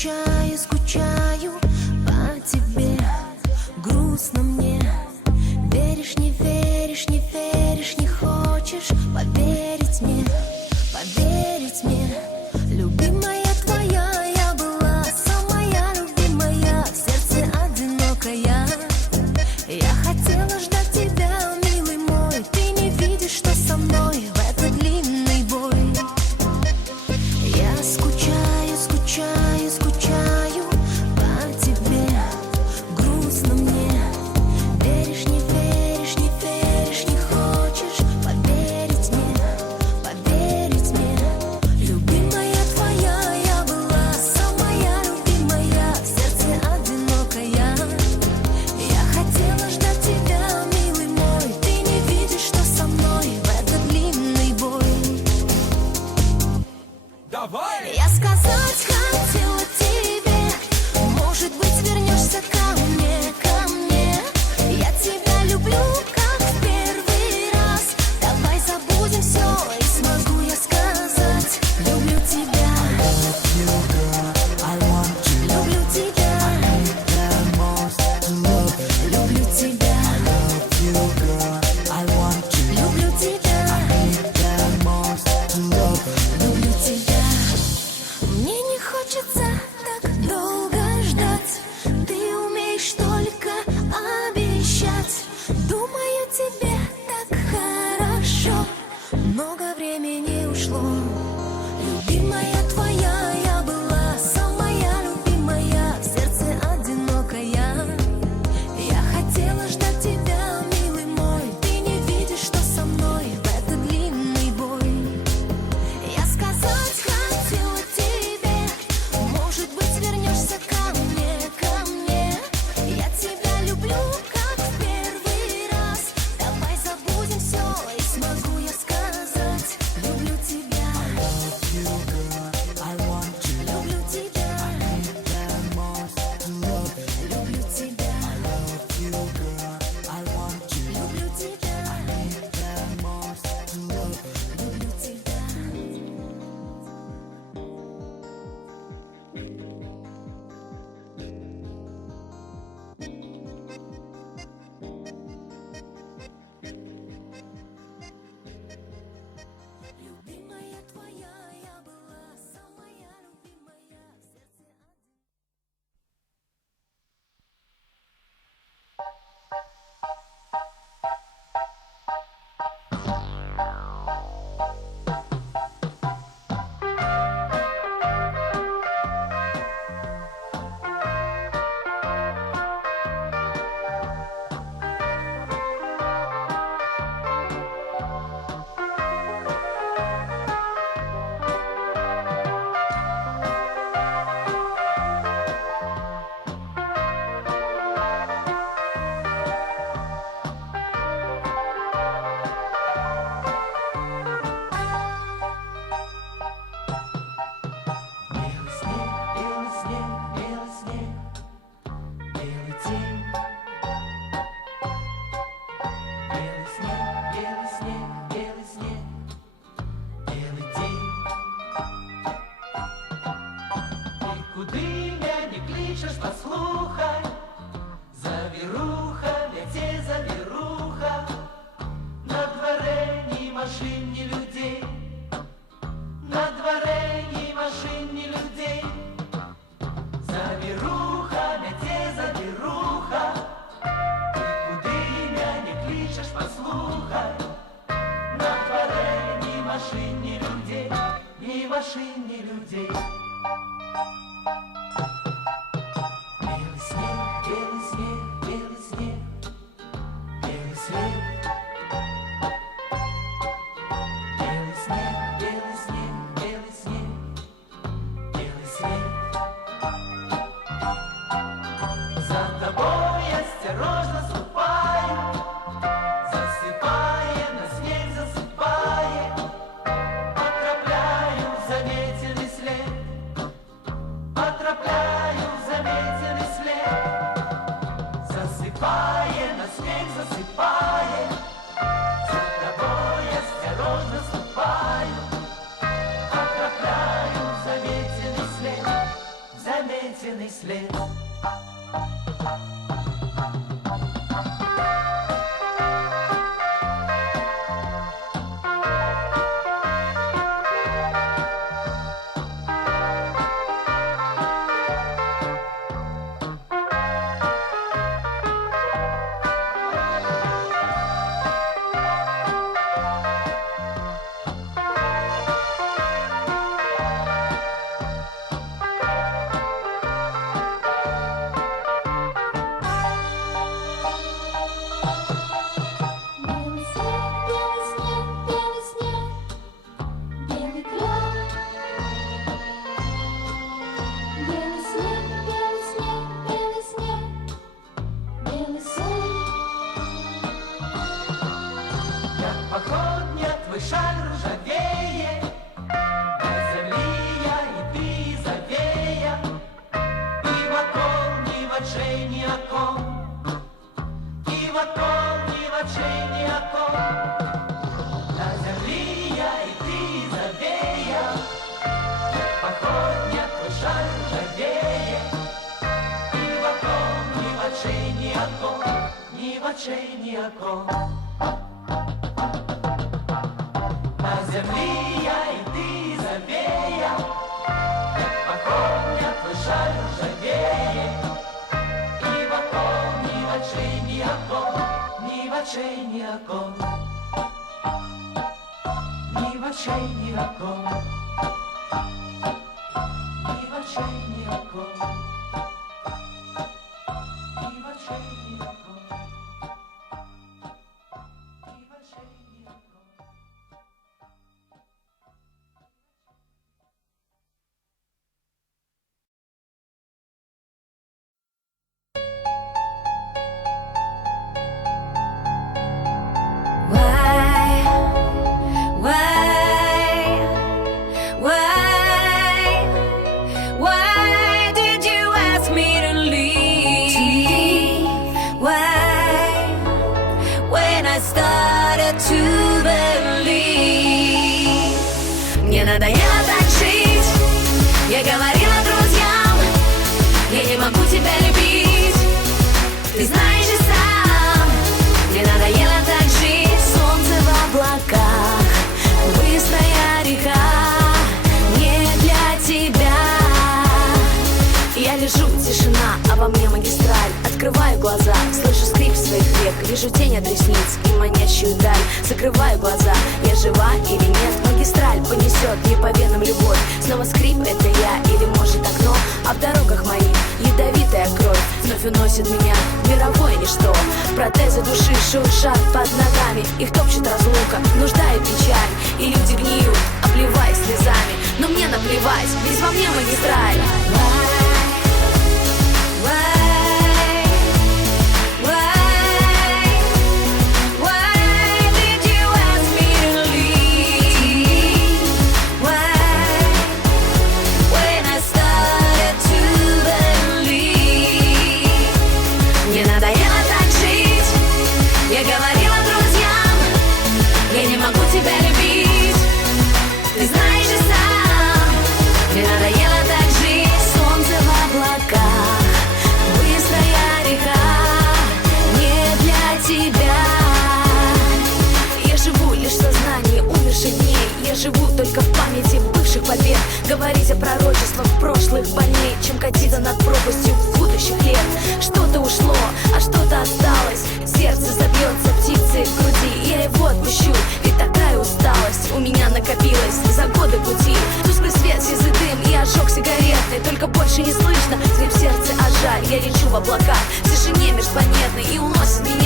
скучаю, скучаю по тебе. Грустно мне. Веришь, не веришь, не веришь, не хочешь поверить мне, поверить мне. Любимая твоя, я была самая любимая, в сердце одинокая. Я хотела ждать тебя, милый мой. Ты не видишь, что со мной в этот длинный бой. Я скучаю, скучаю, скучаю по тебе. Грустно мне. Веришь, не веришь, не веришь, не хочешь поверить мне, поверить мне. Любимая твоя, я была самая любимая, в сердце одинокая. Я хотела ждать тебя, милый мой. Ты не видишь, что со мной в этот длинный бой. Давай! Я сказать хотела тебе, может быть, вернешься ко мне, ко мне. Я тебя люблю, как в первый раз. Давай забудем все, и смогу я сказать: люблю тебя. Люблю тебя. Люблю тебя. Люблю тебя. Люблю тебя. Мне не хочется так долго ждать. Ты умеешь только обещать. Думаю, тебе так хорошо. Много времени ушло. Любимая твоя, я была самая любимая, в сердце одинокая. Я хотела ждать тебя, милый мой. Ты не видишь, что со мной в этот длинный бой. Я сказать хотела тебе, может быть, вернешься ко мне, ко мне. Я тебя люблю, как в первый раз. Давай забудем все, и смогу я сказать: люблю тебя. Люблю тебя. Люблю тебя. Люблю тебя. Люблю тебя. Любимая твоя, я была самая любимая, в сердце Белый снег, белый снег, белый день. Белый снег, белый снег, белый снег, белый день. И куды меня не кличешь, послухай, завируха, ляце завируха. На дворе ни машин, ни людей, на дворе ни машин, ни людей. Завируха, ляце завируха. И куды меня не кличешь, послухай, на дворе ни машин, ни людей, ни машин, ни людей. Белый снег, белый снег, белый снег, белый свет. Белый снег, белый снег, белый снег, белый свет. За тобой осторожно ступаю, засыпая, на снег засыпая. Отропляю заметенный след, отропляю заметенный след. Засыпая, на снег засыпая. За тобой осторожно ступаю, отропляю заметенный след, заметенный. твой шаль ржавее. На землі я і ти завея, ні вокол, ні в очей, ні окол, ні вокол, ні в очей, ні окол. На землі я і ти завея, походня твой шаль ржавее, ні вокол, ні в очей, ні окол, ні в очей, ні окол. На землі я і ти завея, походня твой шаль ржавее, ні вокол, ні в очей, ні окол, ні в очей, ні окол, ні в очей, ні окол, ні в очей, ні окол, ні в очей, ні окол, ні в очей, ні окол. Why did you ask me to leave? Why, when I started to believe? Мне надоело так жить, я говорила друзьям, я не могу тебя любить, ты знаешь и сам. Мне надоело так жить, солнце в облаках, быстрая река, не для тебя. Я лежу, тишина, а во мне магистраль. Открываю глаза, слышу скрип своих век, вижу тень от ресниц и манящую даль. Закрываю глаза, я жива или нет? Магистраль понесет мне по венам любовь. Снова скрип, это я или может окно? А в дорогах моих ядовитая кровь вновь уносит меня в мировое ничто. Протезы души шуршат под ногами, их топчет разлука, нужда и печаль. И люди гниют, обливаясь слезами, но мне наплевать, ведь во мне магистраль. Только в памяти бывших побед. Говорить о пророчествах прошлых больней, чем катиться над пропастью будущих лет. Что-то ушло, а что-то осталось. Сердце забьется птицей в груди. Я его отпущу, ведь такая усталость у меня накопилась за годы пути. Тусклый свет, сизый дым и ожог сигаретный. Только больше не слышно скрип сердца, а жаль. Я лечу в облаках в тишине межпланетной, и уносит меня